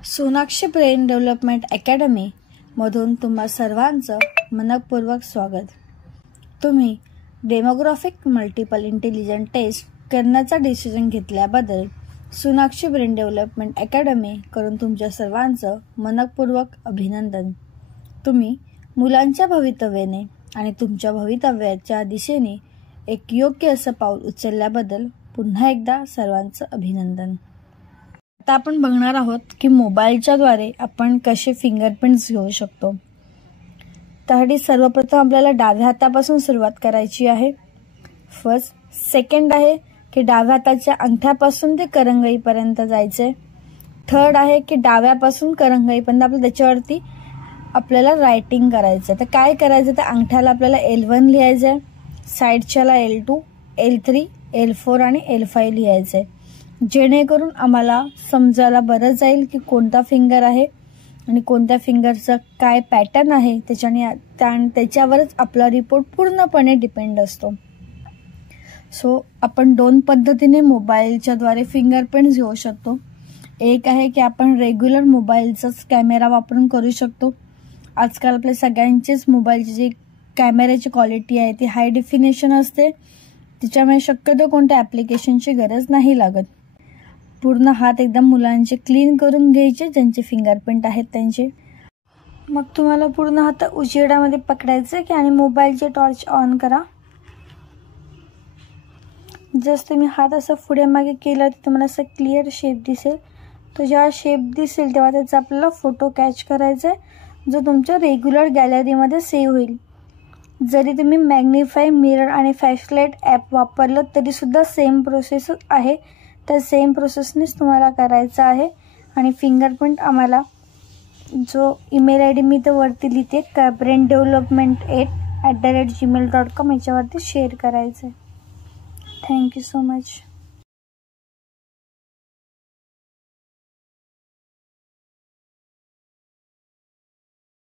Sonakshi brain development academy मधून तुम्हा सर्वांचं मनपूर्वक स्वागत। तुम्ही डेमोग्राफिक मल्टिपल इंटेलिजंट टेस्ट करण्याचा डिसिजन घेतल्याबद्दल सोनाक्षी ब्रेन डेव्हलपमेंट अकॅडमी करून तुमच्या सर्वांचं मनपूर्वक अभिनंदन। तुम्ही मुलांच्या भवितव्याने आणि तुमच्या भवितव्याच्या दिशेने एक योग्य असं पाऊल उचलल्याबद्दल पुन्हा एकदा सर्वांचं अभिनंदन। आता आपण बघणार आहोत की मोबाईलच्या द्वारे आपण कसे फिंगरप्रिंट्स घेऊ शकतो। त्यासाठी सर्वप्रथम आपल्याला डाव्या हातापासून सुरुवात करायची आहे। फर्स्ट सेकंड आहे की डाव्या हाताच्या अंगठ्यापासून ते करंगळीपर्यंत जायचे। थर्ड आहे की डाव्यापासून करंगळीपर्यंत आपल्याला त्याच्यावरती आपल्याला रायटिंग करायचं। तर काय करायचं, तर अंगठ्याला आपल्याला L1 लिहायचं, साईडच्याला L2, L3, L4 आणि L5 लिहायचं, जेणेकरून आम्हाला समजायला बरं जाईल की कोणता फिंगर आहे आणि कोणत्या फिंगरचा काय पॅटर्न आहे। त्याच्यावरच आपला रिपोर्ट पूर्णपणे डिपेंड असतो। सो आपण दोन पद्धतीने मोबाईलच्या द्वारे फिंगरप्रिंट्स घेऊ शकतो। एक आहे की आपण रेग्युलर मोबाईलचाच कॅमेरा वापरून करू शकतो। आजकाल आपल्या सगळ्यांचेच मोबाईलची जी कॅमेऱ्याची क्वालिटी आहे ती हाय डेफिनेशन असते, त्याच्यामुळे शक्यतो कोणत्या ॲप्लिकेशनची गरज नाही लागत। पूर्ण हात एकदम मुलांचे क्लीन करून घ्यायचे, ज्यांचे फिंगरप्रिंट आहेत त्यांचे। मग तुम्हाला पूर्ण हात उजेडामध्ये पकडायचे की आणि मोबाईलचे टॉर्च ऑन करा। जस्ट तुम्ही हात असं पुढे मागे केला तर तुम्हाला असं क्लिअर शेप दिसेल। तो जेव्हा शेप दिसेल तेव्हा त्याचा आपल्याला फोटो कॅच करायचा आहे, जो तुमच्या रेग्युलर गॅलरीमध्ये सेव्ह होईल। जरी तुम्ही मॅग्निफाय मिरर आणि फ्लॅशलाईट ॲप वापरलं तरी सुद्धा सेम प्रोसेस आहे। तर सेम प्रोसेसनेच तुम्हाला करायचं आहे। आणि फिंगरप्रिंट आम्हाला जो ईमेल ID मी तर वरती लिहिते braindevelopment8@gmail.com याच्यावरती शेअर करायचं आहे। Thank you so much.